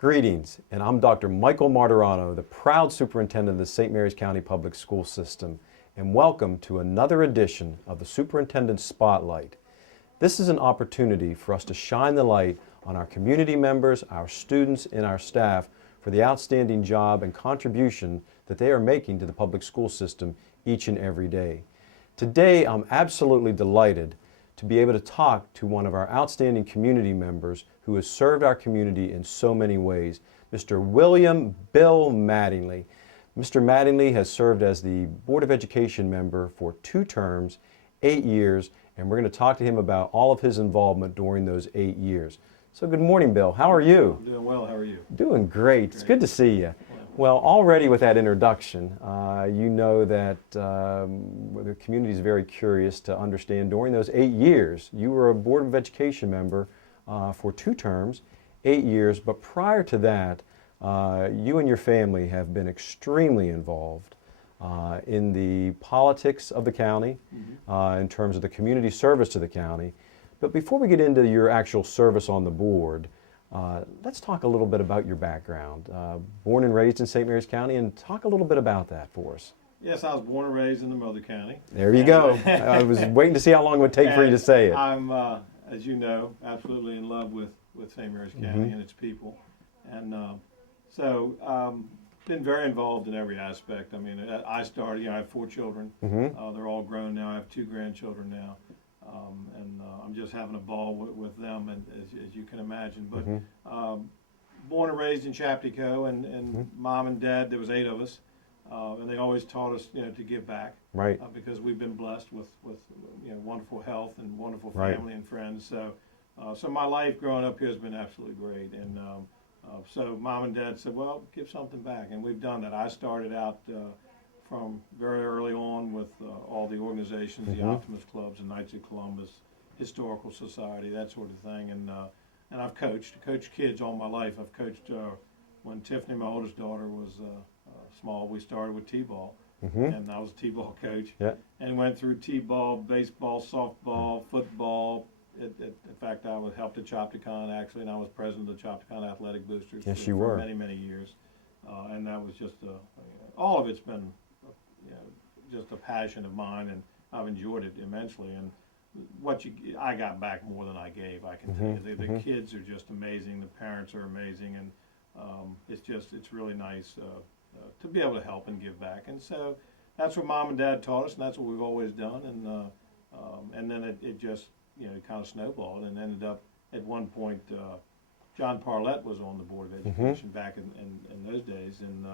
Greetings, and I'm Dr. Michael Martirano, the proud superintendent of the St. Mary's County Public School System, and welcome to another edition of the Superintendent Spotlight. This is an opportunity for us to shine the light on our community members, our students, and our staff for the outstanding job and contribution that they are making to the public school system each and every day. Today, I'm absolutely delighted to be able to talk to one of our outstanding community members who has served our community in so many ways, Mr. William Bill Mattingly. Mr. Mattingly has served as the Board of Education member for 2 terms, 8 years, and we're going to talk to him about all of his involvement during those 8 years. So good morning, Bill. How are you? I'm doing well. How are you? Doing great. It's good to see you. Well, already with that introduction, you know that the community is very curious to understand during those 8 years, you were a Board of Education member for 2 terms, 8 years, but prior to that, you and your family have been extremely involved in the politics of the county, in terms of the community service to the county. But before we get into your actual service on the board, let's talk a little bit about your background. Born and raised in St. Mary's County, and talk a little bit about that for us. Yes, I was born and raised in the Mother County. There you go. I was waiting to see how long it would take for you to say it. I'm, as you know, absolutely in love with St. Mary's County and its people. And been very involved in every aspect. I mean, I started, I have 4 children. They're all grown now. I have 2 grandchildren now. I'm just having a ball with them, and as you can imagine. But born and raised in Chaptico, and Mom and Dad, there was 8 of us, and they always taught us, to give back. Right. Because we've been blessed with wonderful health and wonderful family and friends. So my life growing up here has been absolutely great. And so Mom and Dad said, well, give something back, and we've done that. I started out from very early on with all the organizations, the Optimist Clubs and Knights of Columbus, Historical Society, that sort of thing. And I've coached kids all my life. I've coached when Tiffany, my oldest daughter, was small. We started with T-ball, and I was a T-ball coach. Yeah. And went through T-ball, baseball, softball, football. In fact, I helped at Chopticon, actually, and I was president of the Chopticon Athletic Boosters for many, many years. And that was just all of it's been just a passion of mine, and I've enjoyed it immensely. And I got back more than I gave, I can tell you. The kids are just amazing. The parents are amazing, and it's really nice to be able to help and give back. And so that's what Mom and Dad taught us, and that's what we've always done. And then it just it kind of snowballed, and ended up at one point. John Parlett was on the Board of Education back in those days, and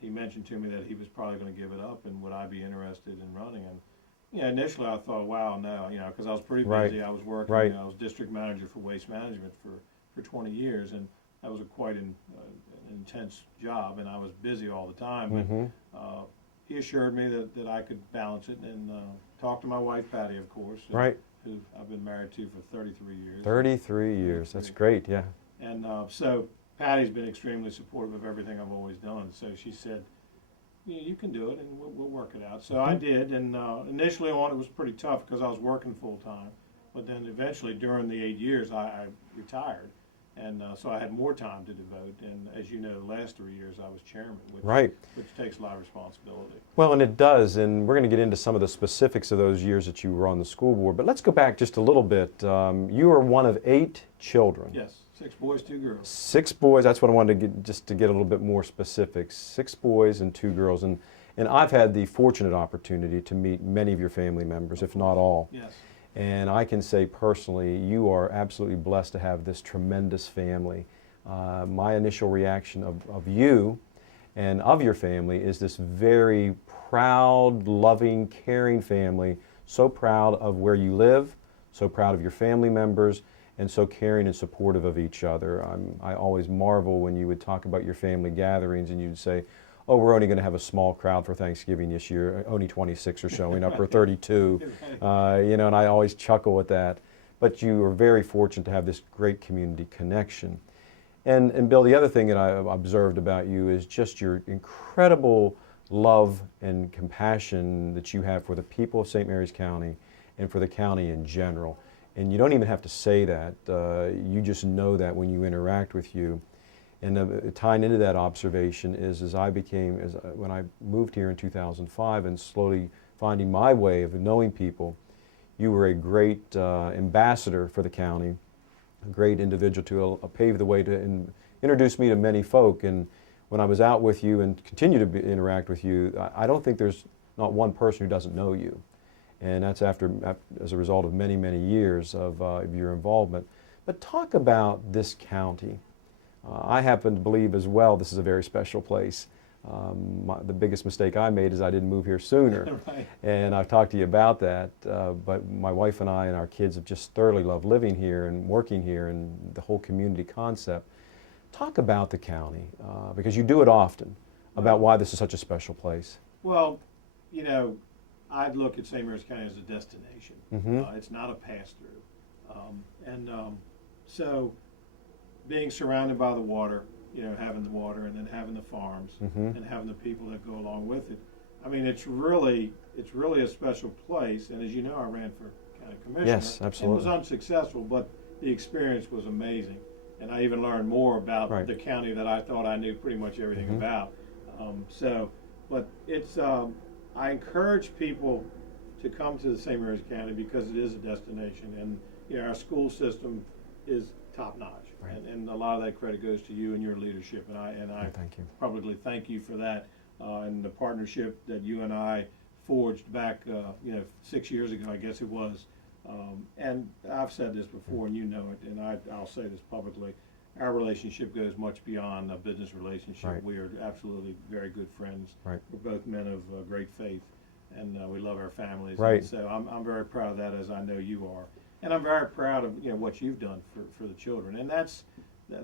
he mentioned to me that he was probably going to give it up, and would I be interested in running? And initially I thought, wow, no, because I was pretty busy. I was working. I was district manager for waste management for 20 years, and that was quite an intense job, and I was busy all the time. But he assured me that I could balance it, and talked to my wife, Patty, of course. Who I've been married to for 33 years. 33 years, that's great, yeah. And so Patty's been extremely supportive of everything I've always done. So she said, you can do it, and we'll work it out. So I did, and initially on it was pretty tough because I was working full time. But then eventually during the 8 years I retired, and so I had more time to devote. And as you know, the last 3 years I was chairman, which takes a lot of responsibility. Well, and it does, and we're going to get into some of the specifics of those years that you were on the school board. But let's go back just a little bit. You were one of 8 children. Yes, 6 boys, 2 girls. 6 boys. That's what I wanted to get, just to get a little bit more specific. 6 boys and 2 girls, and I've had the fortunate opportunity to meet many of your family members, if not all. Yes. And I can say personally, you are absolutely blessed to have this tremendous family. My initial reaction of you and of your family is this very proud, loving, caring family, so proud of where you live, so proud of your family members, and so caring and supportive of each other. I always marvel when you would talk about your family gatherings and you'd say, oh, we're only going to have a small crowd for Thanksgiving this year. Only 26 are showing up, or 32. And I always chuckle at that. But you are very fortunate to have this great community connection. And Bill, the other thing that I've observed about you is just your incredible love and compassion that you have for the people of St. Mary's County and for the county in general. And you don't even have to say that. You just know that when you interact with you. And tying into that observation is when I moved here in 2005 and slowly finding my way of knowing people, you were a great ambassador for the county, a great individual to pave the way to introduce me to many folk. And when I was out with you and continue to interact with you, I don't think there's not one person who doesn't know you. And that's as a result of many, many years of your involvement. But talk about this county. I happen to believe as well this is a very special place. The biggest mistake I made is I didn't move here sooner. Right. And I've talked to you about that, but my wife and I and our kids have just thoroughly loved living here and working here and the whole community concept. Talk about the county, because you do it often, about why this is such a special place. Well, you know, I'd look at St. Mary's County as a destination. It's not a pass-through. So being surrounded by the water, you know, having the water and then having the farms and having the people that go along with it. I mean, it's really a special place. And as you know, I ran for county commissioner. Yes, absolutely. It was unsuccessful, but the experience was amazing. And I even learned more about the county that I thought I knew pretty much everything about. But it's, I encourage people to come to the St. Mary's County because it is a destination. And, you know, our school system is top-notch. Right. And a lot of that credit goes to you and your leadership. And I Thank you. probably thank you for that and the partnership that you and I forged back, 6 years ago, I guess it was. And I've said this before, and you know it, and I'll say this publicly. Our relationship goes much beyond a business relationship. Right. We are absolutely very good friends. Right. We're both men of great faith, and we love our families. Right. And so I'm very proud of that, as I know you are. And I'm very proud of what you've done for the children. And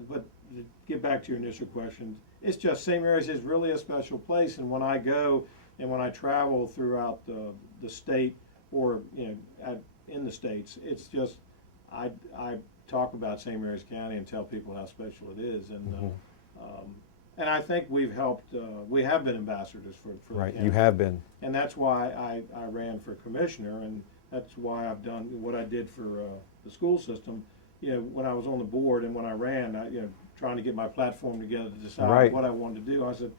but to get back to your initial question, it's just St. Mary's is really a special place. And when I go and when I travel throughout the state or in the states, it's just I talk about St. Mary's County and tell people how special it is. And I think we've helped. We have been ambassadors for Right, the county. you have been. And that's why I ran for commissioner, and that's why I've done what I did for the school system. You know, when I was on the board and when I ran, trying to get my platform together to decide what I wanted to do, I said,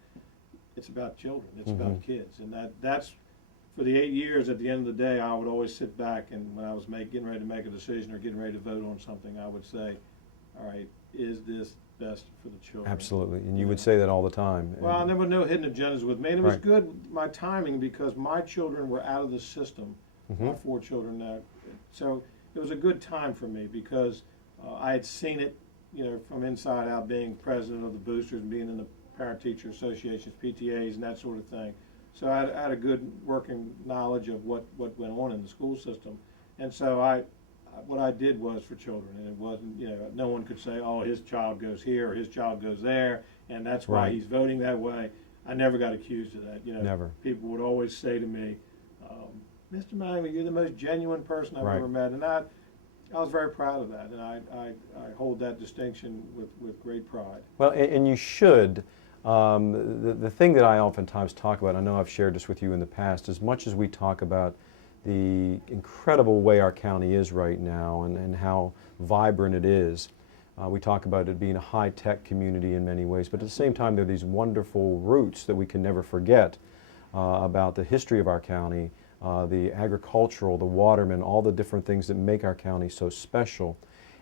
it's about children, it's about kids. And that's, for the 8 years, at the end of the day, I would always sit back, and when I was getting ready to make a decision or getting ready to vote on something, I would say, all right, is this best for the children? Absolutely, and you would say that all the time. Well, and there were no hidden agendas with me, and it was good, my timing, because my children were out of the system, my 4 children. So it was a good time for me because I had seen it, from inside out, being president of the boosters and being in the parent-teacher associations, PTAs, and that sort of thing. So I had a good working knowledge of what went on in the school system. And so what I did was for children, and it wasn't, no one could say, oh, his child goes here or his child goes there, and that's why he's voting that way. I never got accused of that. Never. People would always say to me, Mr. Mattingly, you're the most genuine person I've ever met. And I was very proud of that, and I hold that distinction with great pride. Well, and you should. The thing that I oftentimes talk about, I know I've shared this with you in the past, as much as we talk about the incredible way our county is right now and how vibrant it is, we talk about it being a high-tech community in many ways, but at the same time there are these wonderful roots that we can never forget about the history of our county, the agricultural, the watermen, all the different things that make our county so special.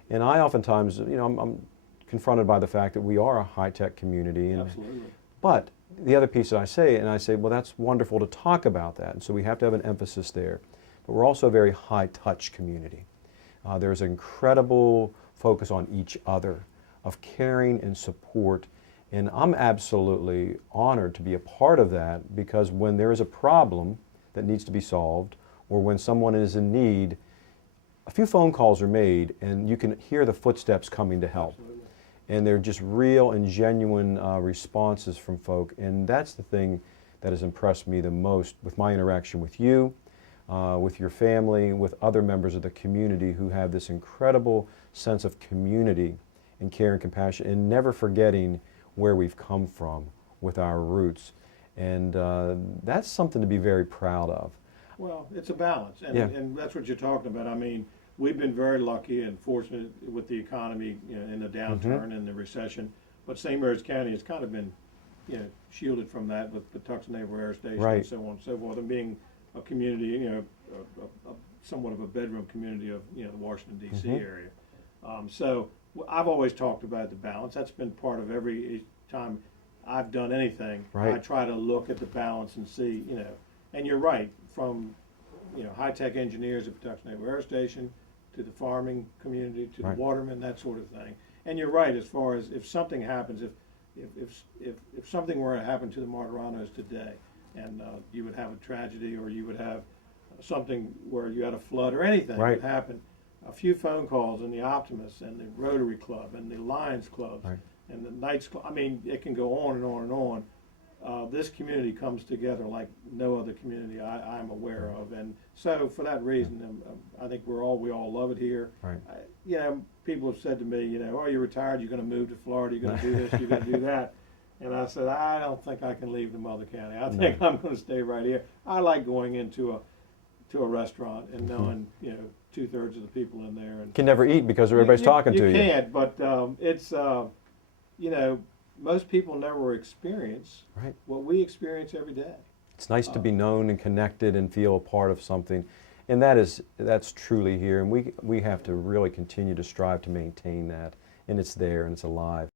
And I oftentimes, I'm confronted by the fact that we are a high-tech community. Absolutely. But the other piece that I say, well, that's wonderful to talk about that, and so we have to have an emphasis there. But we're also a very high-touch community. There's an incredible focus on each other, of caring and support, and I'm absolutely honored to be a part of that, because when there is a problem that needs to be solved, or when someone is in need, a few phone calls are made and you can hear the footsteps coming to help. Absolutely. And they're just real and genuine responses from folk, and that's the thing that has impressed me the most with my interaction with you, with your family, with other members of the community who have this incredible sense of community and care and compassion, and never forgetting where we've come from with our roots. And that's something to be very proud of. Well, it's a balance, and that's what you're talking about. I mean, we've been very lucky and fortunate with the economy in the downturn and the recession. but St. Mary's County has kind of been, shielded from that with the Tucson Naval Air Station Right. and so on and so forth, and being a community, somewhat of a bedroom community of, the Washington D.C. area. So I've always talked about the balance. That's been part of every time I've done anything. Right. I try to look at the balance and see, and you're right, from, high-tech engineers at Tucson Naval Air Station to the farming community to Right. the watermen, that sort of thing. And you're right, as far as if something happens, if something were to happen to the Martiranos today, and you would have a tragedy, or you would have something where you had a flood or anything Right. would happen, a few phone calls and the Optimists and the Rotary Club and the Lions Clubs Right. and the Knights Club, I mean, it can go on and on and on. This community comes together like no other community I'm aware of, and so for that reason, I think we all love it here. Right. People have said to me, oh, you're retired, you're going to move to Florida, you're going to do this, you're going to do that, and I said, I don't think I can leave the mother county. I think I'm going to stay right here. I like going into a restaurant and knowing, 2/3 of the people in there. And Can never eat because everybody's talking to you. You can't, but it's most people never experience Right. what we experience every day. It's nice to be known and connected and feel a part of something, and that's truly here. And we have to really continue to strive to maintain that, and it's there and it's alive.